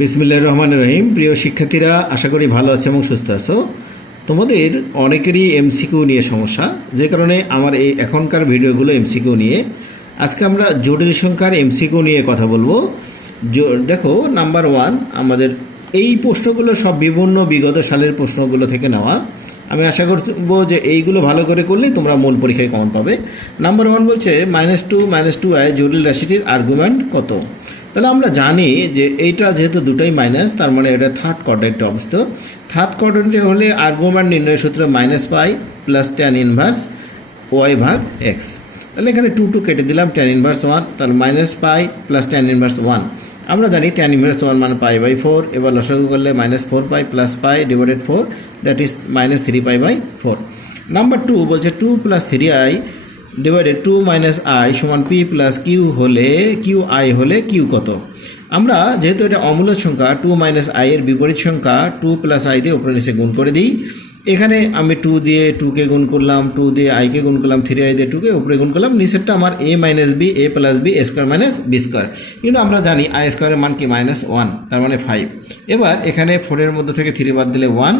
বিসমিল্লাহ রহমান রহিম। প্রিয় শিক্ষার্থীরা, আশা করি ভালো আছে এবং সুস্থ আছো। তোমাদের অনেকেরই এমসিকিউ নিয়ে সমস্যা, যে কারণে আমার এই এখনকার ভিডিওগুলো এমসিকিউ নিয়ে। আজকে আমরা জটিল সংখ্যার এমসিকিউ নিয়ে কথা বলব। দেখো, নাম্বার ওয়ান, আমাদের এই প্রশ্নগুলো সব বিভিন্ন বিগত সালের প্রশ্নগুলো থেকে নেওয়া। আমি আশা করব যে এইগুলো ভালো করে করলে তোমরা মূল পরীক্ষায় কমন পাবে। নাম্বার ওয়ান বলছে, minus two minus two i জটিল রাশিটির আর্গুমেন্ট কত? তাহলে আমরা জানি যে এইটা যেহেতু দুটোই মাইনাস তার মানে এটা থার্ড কোয়াড্রেন্টে অবস্থিত। থার্ড কোয়াড্রেন্টে হলে আর্গুমেন্ট নির্ণয় সূত্র minus pi plus tan inverse y ভাগ এক্স তাহলে এখানে টু টু কেটে দিলাম ট্যান ইনভার্স ওয়ান তাহলে minus pi plus tan inverse one আমরা জানি ট্যান ইনভার্স ওয়ান মানে পাই বাই ফোর এবার লসাগু করলে minus four pi plus pi divided four that is minus three pi by four number two বলছে two plus three i divided two minus i সমান P plus Q হলে Q I হলে Q কত? আমরা যেহেতু এটা অমূলক সংখ্যা টু মাইনাস আই এর বিপরীত সংখ্যা টু প্লাস আই দিয়ে উপরে নিচে গুণ করে দিই। এখানে আমি টু দিয়ে টুকে গুণ করলাম টু দিয়ে আইকে গুণ করলাম থ্রি আই দিয়ে টুকে উপরে গুণ করলাম, নিচেরটা আমার a minus b a plus b square minus b square কিন্তু আমরা জানি আই স্কোয়ারের মান কি? মাইনাস ওয়ান তার মানে ফাইভ এবার এখানে ফোরের মধ্যে থেকে থ্রি বাদ দিলে ওয়ান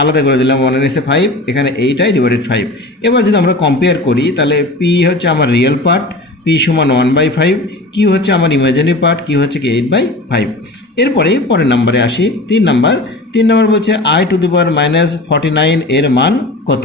আলাদা করে দিলাম ওয়ান এসে ফাইভ এখানে এইটাই ডিভাইডেড ফাইভ এবার যদি আমরা কম্পেয়ার করি, তাহলে পি হচ্ছে আমার রিয়েল পার্ট পি সমান ওয়ান বাই ফাইভ কি হচ্ছে আমার ইমাজিনারি পার্ট কি হচ্ছে কি এইট বাই ফাইভ এরপরে পরের নাম্বারে আসি, তিন নাম্বার তিন নাম্বার বলছে i to the power minus forty nine এর মান কত?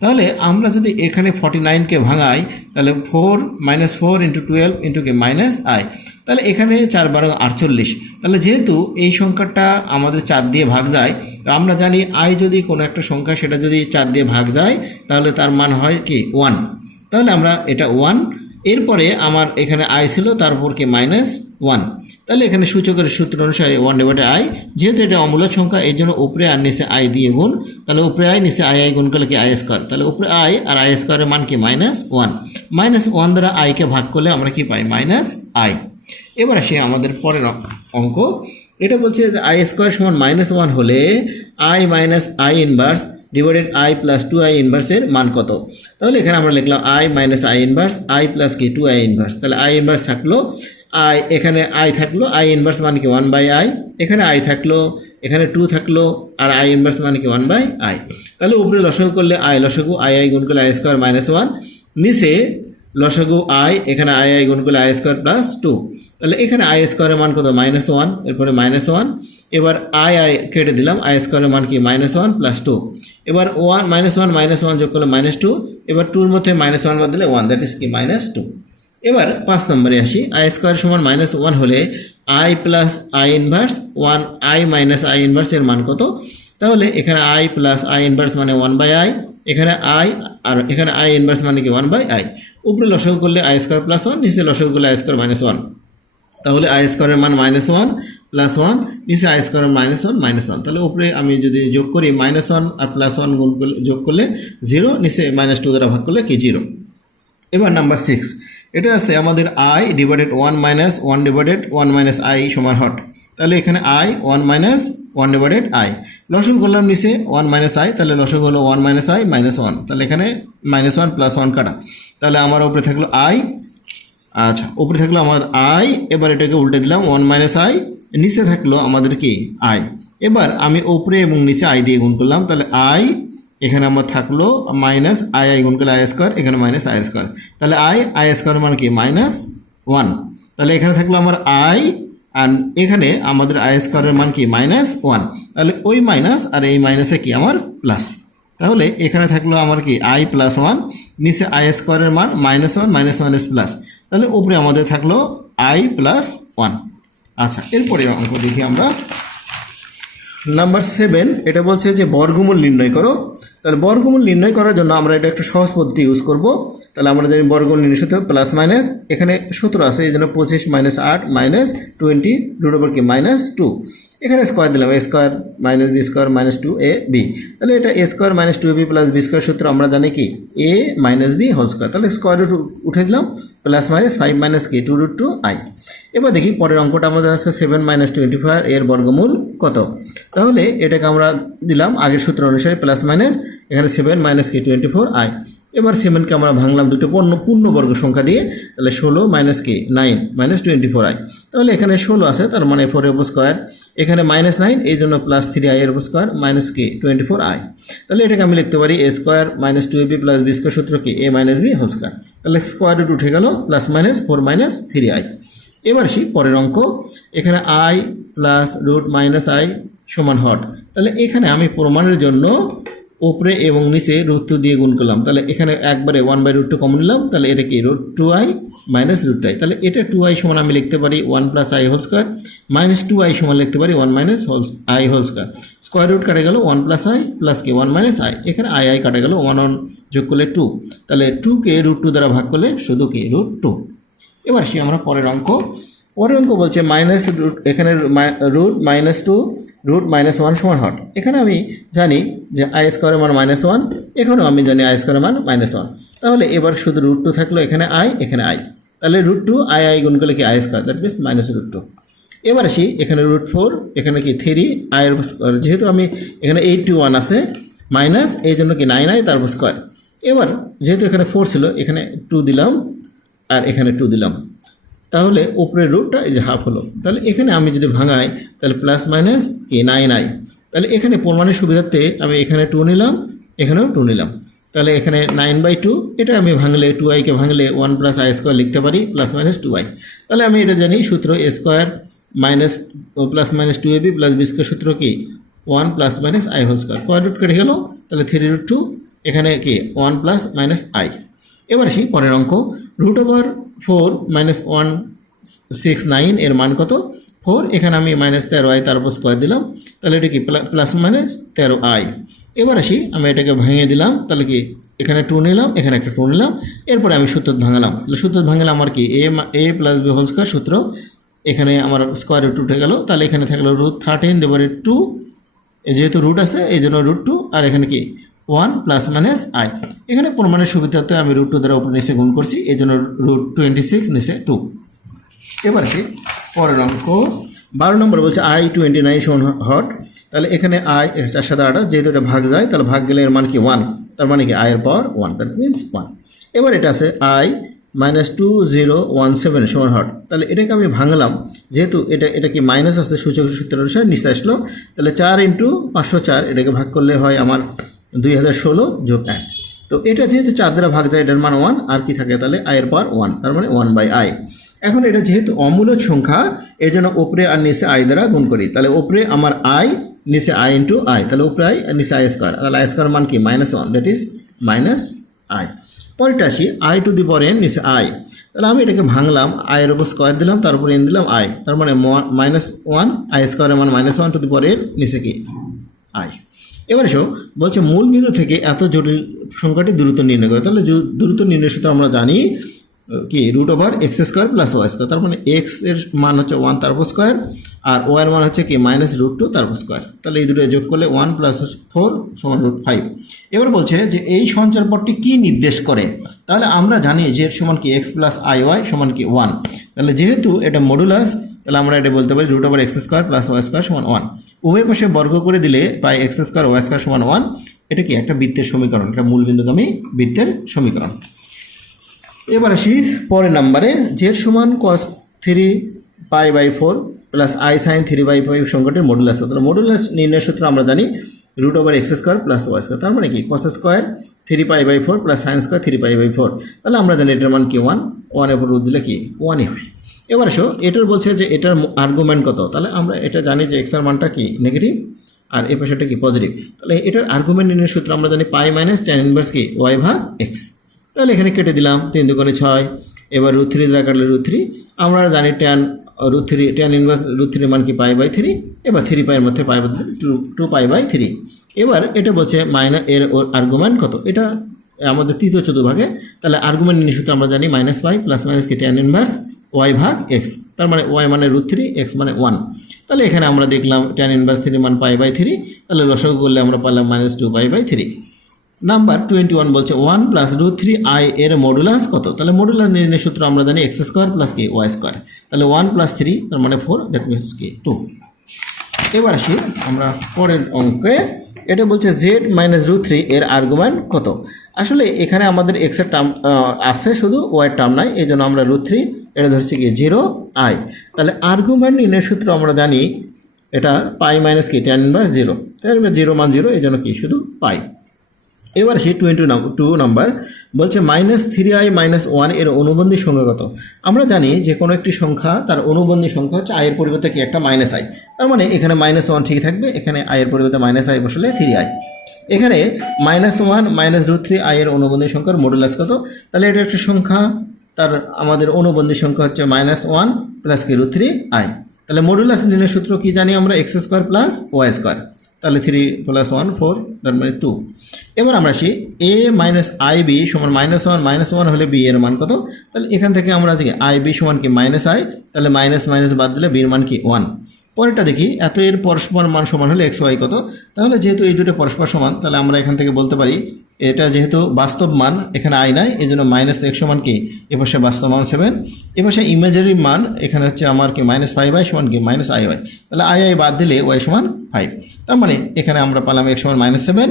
তাহলে আমরা যদি এখানে ফর্টি নাইনকে ভাঙাই, তাহলে four minus four into twelve into K? Minus I তাহলে এখানে চার বারো আটচল্লিশ। তাহলে যেহেতু এই সংখ্যাটা আমাদের চার দিয়ে ভাগ যায়, তো আমরা জানি আই যদি কোনো একটা সংখ্যা সেটা যদি চার দিয়ে ভাগ যায়, তাহলে তার মান হয় কি? ওয়ান তাহলে আমরা এটা ওয়ান এরপরে আমার এখানে আই ছিল, তারপর কি মাইনাস ওয়ান তাহলে এখানে সূচকের সূত্র অনুসারে ওয়ান ডিভাইডে আই যেহেতু এটা অমূল্য সংখ্যা, এই জন্য উপরে আর নিচে আই দিয়ে গুণ। তাহলে উপরে আই নিচে আই আই গুণ করলে কি আই স্কোয়ার তাহলে উপরে আই আর আই স্কোয়ারের মান কি? মাইনাস ওয়ান মাইনাস ওয়ান দ্বারা আইকে ভাগ করলে আমরা কি পাই? মাইনাস আই এবার আসি আমাদের পরের অঙ্ক। এটা বলছে যে আই স্কোয়ার সমান মাইনাস ওয়ান হলে i minus i inverse divided i plus two i ইনভার্সের মান কত? তাহলে এখানে আমরা লিখলাম i minus i inverse i plus কি টু আই ইনভার্স তাহলে আই ইনভার্স থাকল আই এখানে আই থাকল আই ইনভার্স মানে কি ওয়ান বাই আই এখানে আই থাকল, এখানে টু থাকল, আর আই ইনভার্স মানে কি ওয়ান বাই আই তাহলে উপরে লসগু করলে আই লসগু আই আই গুণ করলে আই স্কোয়ার মাইনাস ওয়ান নিচে লসগু আই এখানে আই আই গুণ করলে আই স্কোয়ার প্লাস টু তাহলে এখানে আই স্কোয়ারের মান কত? মাইনাস ওয়ান এরপরে মাইনাস ওয়ান এবার আই আই কেটে দিলাম আই স্কোয়ারের মান কি? মাইনাস ওয়ান প্লাস টু এবার one minus one minus one যোগ করলে মাইনাস টু এবার টুর মধ্যে মাইনাস ওয়ান বাদ দিলে ওয়ান দ্যাট ইজ কি? মাইনাস টু এবার পাঁচ নম্বরে আসি। আই স্কোয়ার সমান মাইনাস ওয়ান হলে i plus i inverse one i minus i inverse এর মান কত? তাহলে এখানে আই প্লাস আই ইনভার্স মানে ওয়ান বাই আই এখানে আই আর এখানে আই ইনভার্স মানে কি? ওয়ান বাই আই উপরে লসগু করলে আই স্কোয়ার প্লাস ওয়ান নিচে লসগু করলে আই স্কোয়ার মাইনাস ওয়ান তাহলে আই স্কোয়ারের মান মাইনাস ওয়ান প্লাস ওয়ান নিচে আই স্কোয়ারের মাইনাস ওয়ান মাইনাস ওয়ান তাহলে উপরে আমি যদি যোগ করি মাইনাস ওয়ান আর প্লাস ওয়ান গুণ করলে, যোগ করলে জিরো নিচে মাইনাস টু দ্বারা ভাগ করলে কি জিরো এবার নাম্বার সিক্স এটা আছে আমাদের i divided one minus one divided one minus i সমান হট। তাহলে এখানে i one minus one divided i লসক করলাম নিচে ওয়ান মাইনাস আই তাহলে লসক হলো one minus i minus one তাহলে এখানে মাইনাস ওয়ান প্লাস ওয়ান কাটা। তাহলে আমার উপরে থাকল আই আচ্ছা উপরে থাকল আমার আই এবার এটাকে উল্টে দিলাম ওয়ান মাইনাস আই নিচে থাকল আমাদের কি? আই এবার আমি ওপরে এবং নিচে আই দিয়ে গুণ করলাম, তাহলে আই এখানে আমার থাকল মাইনাস আই আই গুণ করলে আই স্কোয়ার এখানে মাইনাস আই স্কোয়ার তাহলে আই আই স্কোয়ার মানে কি? মাইনাস ওয়ান তাহলে এখানে থাকল আমার আই আর এখানে আমাদের আই স্কোয়ারের মান কি? মাইনাস ওয়ান তাহলে ওই মাইনাস আর এই মাইনাসে কি? আমার প্লাস তাহলে এখানে থাকল আমার কি? আই প্লাস ওয়ান নিচে আই স্কোয়ারের মান মাইনাস ওয়ান মাইনাস ওয়ান এস প্লাস তাহলে উপরে আমাদের থাকল আই প্লাস ওয়ান আচ্ছা এরপরে অঙ্ক দেখি আমরা। নাম্বার সেভেন এটা বলছে যে বর্গমূল নির্ণয় করো। তাহলে বর্গমূল নির্ণয় করার জন্য আমরা এটা একটা সহজ পদ্ধতি ইউজ করব। তাহলে আমরা জানি বর্গমূল নির্ণয় সূত্র প্লাস মাইনাস এখানে সূত্র আছে, এই জন্য পঁচিশ মাইনাস আট মাইনাস টোয়েন্টি রুট ওভার কি মাইনাস টু এখানে স্কোয়ার দিলাম a square minus b square minus two a b তাহলে এটা a square minus two b plus b square সূত্র আমরা জানি কি? A minus b whole square তাহলে স্কোয়ার রুট উঠে দিলাম প্লাস মাইনাস ফাইভ মাইনাস কি টু রুট টু আই এবার দেখি পরের অঙ্কটা আমাদের আছে সেভেন মাইনাস টোয়েন্টি ফাইভ এর বর্গমূল কত? তাহলে এটাকে আমরা দিলাম আগের সূত্র অনুসারে প্লাস মাইনাস এখানে সেভেন মাইনাস কি টোয়েন্টি ফোর আই এবার সেভেনকে আমরা ভাঙলাম দুটো পূর্ণ পূর্ণবর্গ সংখ্যা দিয়ে, তাহলে ষোলো মাইনাস কি? Nine minus twenty four i তাহলে এখানে ষোলো আছে, তার মানে ফোর এর স্কোয়ার এখানে মাইনাস নাইন এই জন্য প্লাস থ্রি আই এর স্কোয়ার মাইনাস কি? টোয়েন্টি ফোর আই তাহলে এটাকে আমি লিখতে পারি a square minus two b plus b square সূত্র কি? A minus b whole square তাহলে স্কোয়ার রুট উঠে গেল plus minus four minus three i এবার আসি পরের অঙ্ক। এখানে i plus root minus i সমান হট। তাহলে এখানে আমি প্রমাণের জন্য উপরে এবং নিচে রুট টু দিয়ে গুণ করলাম। তাহলে এখানে একবারে one by root two common নিলাম। তাহলে এটা কি? Root two i minus root i তাহলে এটা টু আই সমান আমি লিখতে পারি one plus i whole square minus two i সমান লিখতে পারি one minus whole i whole square square root কাটে গেল ওয়ান প্লাস আই প্লাস কি? ওয়ান মাইনাস আই এখানে আই আই কাটে গেল ওয়ান ওয়ান যোগ করলে টু তাহলে টুকে রুট টু দ্বারা ভাগ করলে শুধু কি? রুট টু এবার সে আমরা পরের অঙ্ক। পরের অঙ্ক বলছে মাইনাস রুট এখানে root minus two root minus one সমান হট। এখানে আমি জানি যে আই স্কোয়ারের মান মাইনাস ওয়ান এখানেও আমি জানি আই স্কোয়ারের মান মাইনাস ওয়ান তাহলে এবার শুধু রুট টু থাকল, এখানে আই এখানে আই তাহলে রুট টু আই আই গুণ করলে কি i square that means minus root two এবার আসি, এখানে রুট ফোর এখানে কি থ্রি আয়ের স্কোয়ার যেহেতু আমি এখানে এইট টু ওয়ান আছে মাইনাস এই জন্য কি নাইন আই তারপর স্কোয়ার এবার যেহেতু এখানে ফোর ছিল, এখানে টু দিলাম, আর এখানে টু দিলাম। তাহলে উপরের রুটটা এই যে হাফ হলো। তাহলে এখানে আমি যদি ভাঙাই, তাহলে প্লাস মাইনাস কে নাইন আই তাহলে এখানে প্রমাণের সুবিধার্থে আমি এখানে টু নিলাম, এখানেও টু নিলাম। তাহলে এখানে নাইন বাই টু এটা আমি ভাঙলে টু আইকে ভাঙলে ওয়ান প্লাস আই স্কোয়ার লিখতে পারি প্লাস মাইনাস টু আই তাহলে আমি এটা জানি, সূত্র a square minus plus minus two a b plus b square সূত্র কি? One plus minus i whole square square root কেটে গেল, তাহলে থ্রি রুট টু এখানে কি? ওয়ান প্লাস মাইনাস আই এবার আসি পরের অঙ্ক। Root over four minus one six nine এর মান কত? ফোর এখানে আমি মাইনাস তেরো আই তার উপর স্কোয়ার দিলাম। তাহলে এটা কি? প্লাস মাইনাস তেরো আই এবার আসি, আমি এটাকে ভেঙে দিলাম। তাহলে কি? এখানে টু নিলাম, এখানে একটা টু নিলাম। এরপরে আমি সূত্র ভাঙালাম। তাহলে সূত্র ভাঙালে আমার কি? A a plus b whole square সূত্র এখানে আমার স্কোয়ার রুট উঠে গেল। তাহলে এখানে থাকল রুট থার্টিন ডিভাইডেড টু যেহেতু রুট আছে এই জন্য রুট টু আর এখানে কি? One plus minus i. এখানে প্রমাণের সুবিধার্থে আমি রুট টু দ্বারা উপরে নিচে গুণ করছি, এই জন্য রুট টোয়েন্টি সিক্স নিচে টু এবার কি পরের অঙ্ক। বারো নম্বর বলছে আই টোয়েন্টি নাইন সমান হট তাহলে এখানে আই চার সাথে আটা যেহেতু এটা ভাগ যায়, তাহলে ভাগ গেলে এর মান কি ওয়ান তার মানে কি আয়ের power one that means one এবার এটা আছে i minus two zero one seven সমান হট তাহলে এটাকে আমি ভাঙলাম, যেহেতু এটা এটা কি মাইনাস আছে, সূচক সূত্র অনুসারে নিচে আসলো। তাহলে চার ইন্টু পাঁচশো চার, এটাকে ভাগ করলে হয় আমার দুই হাজার ষোলো যোগ এক। তো এটা যেহেতু চার দ্বারা ভাগ যায়, এটার মান ওয়ান আর কি থাকে তাহলে আয়ের পাওয়ার ওয়ান তার মানে ওয়ান বাই আই এখন এটা যেহেতু অমূলক সংখ্যা এই জন্য ওপরে আর নিচে আই দ্বারা গুণ করি। তাহলে ওপরে আমার আই নিচে আই ইন্টু আই তাহলে উপরে আই আর নিচে আই স্কোয়ার তাহলে আই স্কোয়ার মান কি? Minus one that is minus i পরেরটা আসি আই টু দি পরে নিচে আই তাহলে আমি এটাকে ভাঙলাম আয়ের উপর স্কোয়ার দিলাম, তার উপরে এন দিলাম আই তার মানে মাইনাস ওয়ান আই স্কোয়ারের মান মাইনাস ওয়ান টু দি পরে নিচে কি? আই এবার এসো, বলছে মূল বিন্দু থেকে এত জটিল সংখ্যাটি দ্রুত নির্ণয় করে। তাহলে দ্রুত নির্ণয় সূত্র আমরা জানি কি root over x square plus y square তার মানে এক্সের মান হচ্ছে ওয়ান তারপর স্কোয়ার আর ওয়াই এর মান হচ্ছে কি মাইনাস রুট টু তারপর স্কোয়ার তাহলে এই দুটো যোগ করলে ওয়ান প্লাস ফোর সমান রুট ফাইভ এবার বলছে যে এই সঞ্চার পথটি কী নির্দেশ করে? তাহলে আমরা জানি যে সমান কি এক্স প্লাস আই ওয়াই সমান কি ওয়ান তাহলে যেহেতু এটা মডুলাস তাহলে আমরা এটা বলতে পারি root over x square plus y square সমান ওয়ান উভয় পাশে বর্গ করে দিলে পাই এক্স স্কোয়ার ওয়াই স্কোয়ার সমান ওয়ান এটা কি? একটা বৃত্তের সমীকরণ, এটা মূল বিন্দুগামী বৃত্তের সমীকরণ। এবার আসি পরের নাম্বারে জেড সমান cos three pi by four plus i sine three by five সংখ্যাটির মডুলাস তাহলে মডুলাস নির্ণয় সূত্র আমরা জানি root over x square plus y square তার মানে কি? Cos square three pi by four plus sine square three pi by four তাহলে আমরা জানি এটার মান কি? ওয়ান ওয়ানের উপর রুট দিলে কি? ওয়ানই হয়। এবার এসো এটার বলছে যে এটার আর্গুমেন্ট কত? তাহলে আমরা এটা জানি যে এক্সের মানটা কি? নেগেটিভ আর এ পাশেটা কি? পজিটিভ তাহলে এটার আর্গুমেন্ট নির্ণয় সূত্র আমরা জানি পাই মাইনাস টেন ইনভার্স কি? ওয়াই ভাগ এক্স তাহলে এখানে কেটে দিলাম, তিন দুগুণে ছয়, এবার রুট থ্রি দ্বারা কাটলে রুট থ্রি আমরা জানি tan root three tan inverse root three মান কি? পাই বাই থ্রি এবার থ্রি পাইয়ের মধ্যে pi two two pi by three এবার এটা বলছে মাইনাস এর ওর আর্গুমেন্ট কত? এটা আমাদের তৃতীয় চতুর্ভাগে। তাহলে আর্গুমেন্ট নিয়ে সূত্র আমরা জানি মাইনাস পাই প্লাস মাইনাস কি? টেন ইনভার্স ওয়াই ভাগ এক্স তার মানে ওয়াই মানে রুট থ্রি এক্স মানে ওয়ান তাহলে এখানে আমরা দেখলাম টেন ইনভার্স থ্রি মান পাই বাই থ্রি তাহলে লসক করলে আমরা পারলাম minus two pi by three number twenty one বলছে one plus root three i এর মডুলাস কত? তাহলে মডুলাস নির্ণয় সূত্র আমরা জানি এক্স স্কোয়ার প্লাস কে ওয়াই স্কোয়ার তাহলে ওয়ান প্লাস থ্রি তার মানে ফোর দ্যাট মিনস কি টু এবার আসি আমরা পরের অঙ্কে। এটা বলছে জেড মাইনাস রুট থ্রি এর আর্গুমেন্ট কত? আসলে এখানে আমাদের এক্সের টার্ম আছে, শুধু ওয়াইয়ের টার্ম নাই এই জন্য আমরা রুট থ্রি এটা ধরছি কি জিরো আই তাহলে আর্গুমেন্ট নির্ণয় সূত্র আমরা জানি এটা পাই মাইনাস কি টেন ইনভার্স জিরো তাহলে জিরো মান জিরো এই জন্য কি? শুধু পাই এবার সে টোয়েন্টি টু নাম্বার বলছে মাইনাস থ্রি আই মাইনাস ওয়ানের অনুবন্ধী সংখ্যা কত? আমরা জানি যে কোনো একটি সংখ্যা, তার অনুবন্ধী সংখ্যা হচ্ছে আয়ের পরিবর্তে কি? একটা মাইনাস আই তার মানে এখানে মাইনাস ওয়ান ঠিক থাকবে, এখানে আয়ের পরিবর্তে মাইনাস আই বসলে থ্রি আই এখানে minus one minus root three আয়ের অনুবন্ধী সংখ্যার মডুলাস কত? তাহলে এটা একটা সংখ্যা। তার আমাদের অনুবন্ধী সংখ্যা হচ্ছে মাইনাস ওয়ান প্লাস কি রুট থ্রি আই তাহলে মডুলাস নির্ণয় সূত্র কি জানি আমরা? X square plus y square তাহলে থ্রি প্লাস ওয়ান ফোর তার মানে টু এবার আমরা আসি এ মাইনাস আই বি সমান মাইনাস ওয়ান মাইনাস ওয়ান হলে বি এর মান কত? তাহলে এখান থেকে আমরা দেখি আই বি সমান কি? মাইনাস আই তাহলে মাইনাস মাইনাস বাদ দিলে বির মান কি? ওয়ান পরেরটা দেখি, এত এর পরস্পর মান সমান হলে এক্স ওয়াই কত? তাহলে যেহেতু এই দুটো পরস্পর সমান, তাহলে আমরা এখান থেকে বলতে পারি এটা যেহেতু বাস্তব মান, এখানে আই নাই এই জন্য মাইনাস এক্স সমান কি? এপাশে বাস্তব মান সেভেন এপাশে ইমেজারি মান, এখানে হচ্ছে আমার কি মাইনাস ফাইভ আই সমান কি? মাইনাস আই ওয়াই তাহলে আই আই বাদ দিলে ওয়াই সমান ফাইভ তার মানে এখানে আমরা পেলাম এক্স সমান মাইনাস সেভেন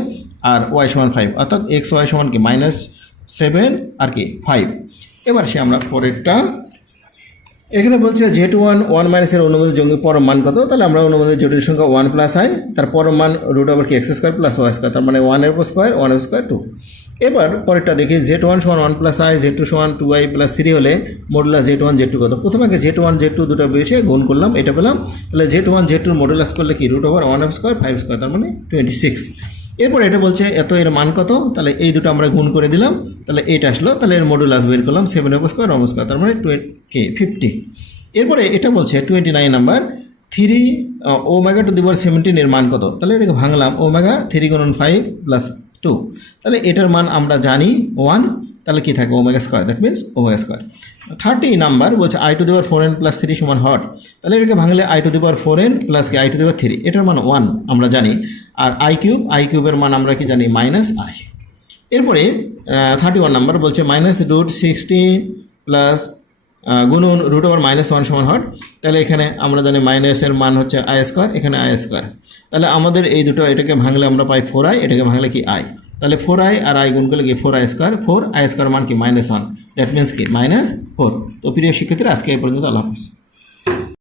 আর ওয়াই সমান ফাইভ অর্থাৎ এক্স ওয়াই সমান কি? মাইনাস সেভেন আর কি? ফাইভ এবার সে আমরা পরেরটা এখানে বলছে জেড ওয়ান ওয়ান মাইনাসের অনুমোদিত জঙ্গি পরম মান কত, তাহলে আমরা অনুমোদিত জটিল সংখ্যা ওয়ান প্লাস আই তার পরম মান রুট ওভার কি x square plus y square তার মানে ওয়ানের স্কোয়ার ওয়ান স্কোয়ার টু এবার পরেরটা দেখি জেড ওয়ান সমান one plus i z two সমান টু আই প্লাস থ্রি হলে modulus z one z two কত? প্রথমে আগে জেড ওয়ান জেড টু দুটো বেশি গুণ করলাম, এটা পেলাম, তাহলে জেড ওয়ান জেড টুর মডুলাস করলে কি? Root over one square five square তার মানে টোয়েন্টি সিক্স এরপর এটা বলছে, এত এর মান কত? তাহলে এই দুটো আমরা গুণ করে দিলাম। তাহলে এইটা আসলো, তাহলে এর মডুলাস বের করলাম seven of square of square তার মানে টোয়েন্টি কে ফিফটি এরপরে এটা বলছে twenty nine number three omega two দিবার সেভেন্টিন এর মান কত? তাহলে এটাকে ভাঙলাম ও মেগা থ্রি গুণন ফাইভ প্লাস টু তাহলে এটার মান আমরা জানি ওয়ান তাহলে কি থাকে omega square that means omega square thirty number বলছে আই টু দিবার ফোর এন প্লাস থ্রি সমান হট। তাহলে এটাকে ভাঙলে আই টু দিবার ফোর এন প্লাস কি আই টু দিবার থ্রি এটার মান ওয়ান আমরা জানি। আর আই কিউব আই কিউবের মান আমরা কি জানি? মাইনাস আই এরপরে থার্টি ওয়ান নাম্বার বলছে মাইনাস রুট সিক্সটিন প্লাস গুণন রুট ওভার মাইনাস ওয়ান সমান হট। তাহলে এখানে আমরা জানি মাইনাসের মান হচ্ছে আই স্কোয়ার এখানে আই স্কোয়ার তাহলে আমাদের এই দুটো এটাকে ভাঙলে আমরা পাই ফোর আই এটাকে ভাঙলে কি আই তাহলে ফোর আই আর আই গুণ করলে কি four i square four i square মান কি? মাইনাস ওয়ান দ্যাট মিনস কি? মাইনাস ফোর তো প্রিয় শিক্ষার্থীরা, আজকে এই পর্যন্ত আল্লাহ হাফিজ।